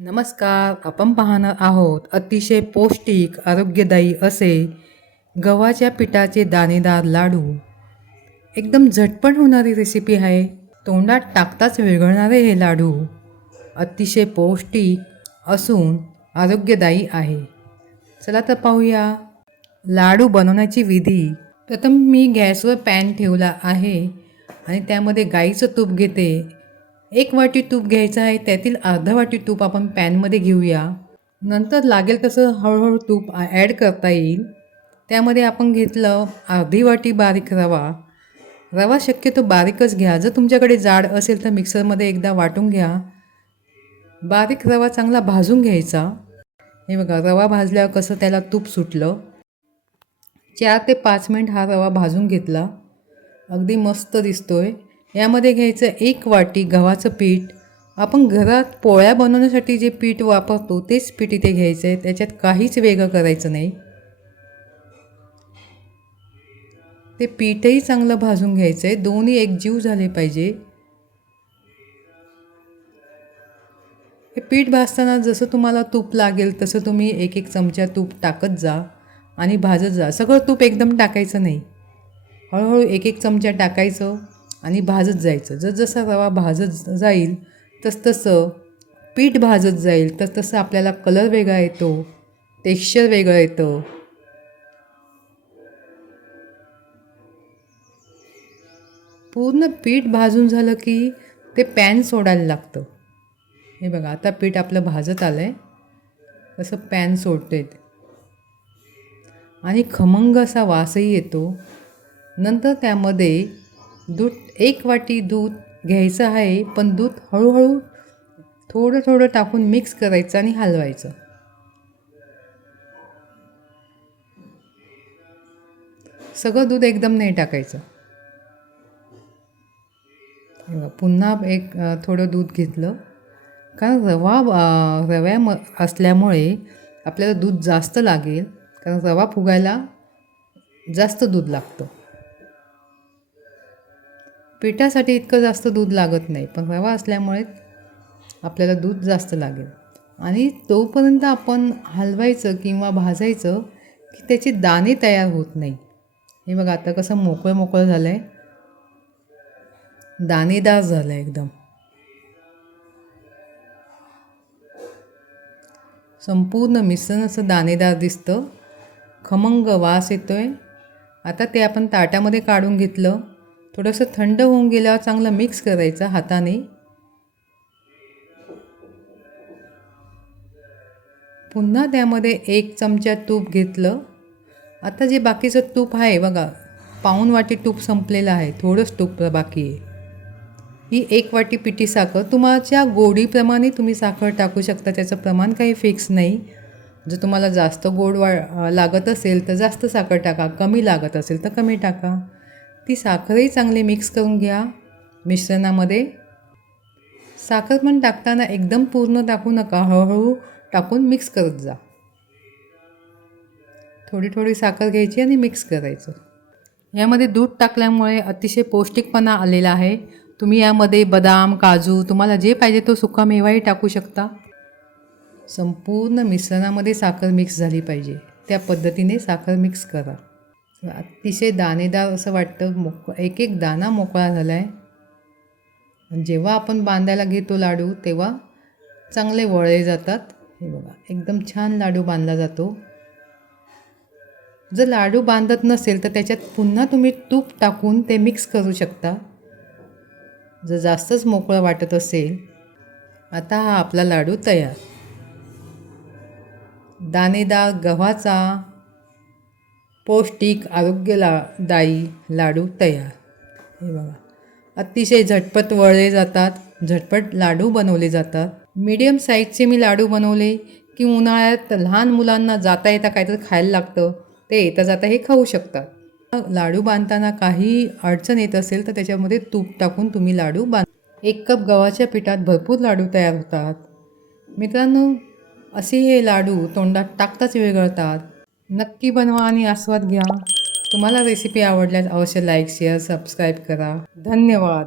नमस्कार आपण पाहणार आहोत अतिशय पौष्टिक आरोग्यदायी असे गव्हाच्या पिठाचे दाणेदार लाडू. एकदम झटपट होणारी रेसिपी आहे. तोंडात टाकताच विरघळणारे हे लाडू अतिशय पौष्टिक असून आरोग्यदायी आहे. चला तर पाहूया. लाडू बनवण्याची विधी. प्रथम मी गॅसवर पॅन ठेवला आहे आणि त्यामध्ये गाईचं तूप घेते. एक वाटी तूप घ्यायचं आहे त्यातील अर्धा वाटी तूप आपण पॅनमध्ये घेऊया. नंतर लागेल तसं हळूहळू तूप ॲड करता येईल. त्यामध्ये आपण घेतलं अर्धी वाटी बारीक रवा. रवा शक्यतो बारीकच घ्या. जर तुमच्याकडे जाड असेल तर मिक्सरमध्ये एकदा वाटून घ्या. बारीक रवा चांगला भाजून घ्यायचा. हे बघा रवा भाजल्यावर कसं त्याला तूप सुटलं. चार ते पाच मिनिट हा रवा भाजून घेतला. अगदी मस्त दिसतोय. यामध्ये घ्यायचं एक वाटी गव्हाचं पीठ. आपण घरात पोळ्या बनवण्यासाठी जे पीठ वापरतो तेच पीठ इथे घ्यायचं आहे त्याच्यात काहीच वेगळं करायचं नाही. ते पीठही चांगलं भाजून घ्यायचं आहे दोन्ही एकजीव झाले पाहिजे. हे पीठ भाजताना जसं तुम्हाला तूप लागेल तसं तुम्ही एक एक चमचा तूप टाकत जा आणि भाजत जा. सगळं तूप एकदम टाकायचं नाही. हळूहळू एक एक चमचा टाकायचं. आणि भाजत जायचं. जसजसा रवा भाजत जाईल तसतसं पीठ भाजत जाईल तसतसं आपल्याला कलर वेगळा येतो टेक्स्चर वेगळं येतं. पूर्ण पीठ भाजून झालं की ते पॅन सोडायला लागतं. हे बघा आता पीठ आपलं भाजत आलं आहे तसं पॅन सोडते आणि खमंग असा वासही येतो. नंतर त्यामध्ये दूध एक वाटी दूध घ्यायचं आहे पण दूध हळूहळू थोडं थोडं टाकून मिक्स करायचं आणि हलवायचं. सगळं दूध एकदम नाही टाकायचं. पुन्हा एक थोडं दूध घेतलं. कारण रवा रव्या म असल्यामुळे आपल्याला दूध जास्त लागेल. कारण रवा फुगायला जास्त दूध लागतं. पिठासाठी इतकं जास्त दूध लागत नाही पण रवा असल्यामुळे आपल्याला दूध जास्त लागेल. आणि तोपर्यंत आपण हलवायचं किंवा भाजायचं की त्याचे दाणे तयार होत नाही. हे बघा आता कसं मोकळं मोकळं झालं आहे दाणेदार झालं आहे एकदम. संपूर्ण मिश्रण असं दाणेदार दिसतं. खमंग वास येतो आहे आता ते आपण ताटामध्ये काढून घेतलं. थोडंसं थंड होऊन गेल्यावर चांगलं मिक्स करायचं हाताने. पुन्हा त्यामध्ये एक चमचा तूप घेतलं. आता जे बाकीचं तूप आहे बघा पाऊण वाटी तूप संपलेलं आहे थोडंच तूप बाकी आहे. ही एक वाटी पिठी साखर तुमच्या गोडीप्रमाणे तुम्ही साखर टाकू शकता त्याचं प्रमाण काही फिक्स नाही. जर तुम्हाला जास्त गोड वा लागत असेल तर जास्त साखर टाका कमी लागत असेल तर कमी टाका. ती साखरही चांगली मिक्स करून घ्या मिश्रणामध्ये. साखर पण टाकताना एकदम पूर्ण टाकू नका हळूहळू टाकून मिक्स करत जा. थोडी थोडी साखर घ्यायची आणि मिक्स करायचं. यामध्ये दूध टाकल्यामुळे अतिशय पौष्टिकपणा आलेला आहे. तुम्ही यामध्ये बदाम काजू तुम्हाला जे पाहिजे तो सुका मेवाही टाकू शकता. संपूर्ण मिश्रणामध्ये साखर मिक्स झाली पाहिजे. त्या पद्धतीने साखर मिक्स करा. अतिशय दाणेदार असं वाटतं. मोक एक एक दाणा मोकळा झाला आहे जेव्हा आपण बांधायला घेतो लाडू तेव्हा चांगले वळले जातात. हे बघा एकदम छान लाडू बांधला जातो. जर लाडू बांधत नसेल तर त्याच्यात पुन्हा तुम्ही तूप टाकून ते मिक्स करू शकता. जर जास्तच मोकळं वाटत असेल आता हा आपला लाडू तयार. दाणेदार गव्हाचा पौष्टिक आरोग्यदायी लाडू तयार. हे बघा. अतिशय झटपट वळले जातात झटपट लाडू बनवले जातात. मीडियम साईजचे मी लाडू बनवले की उन्हाळ्यात लहान मुलांना जाता येता काहीतरी खायला लागतं. ते येता जाता हे खाऊ शकतात. लाडू बांधताना काही अडचण येत असेल तर त्याच्यामध्ये तूप टाकून तुम्ही लाडू बांध. एक कप गव्हाच्या पिठात भरपूर लाडू तयार होतात. मित्रांनो असे हे लाडू तोंडात टाकताच विरघळतात नक्की बनवा आणि आस्वाद घ्या. तुम्हाला रेसिपी आवडल्यास अवश्य लाईक शेअर सबस्क्राईब करा. धन्यवाद.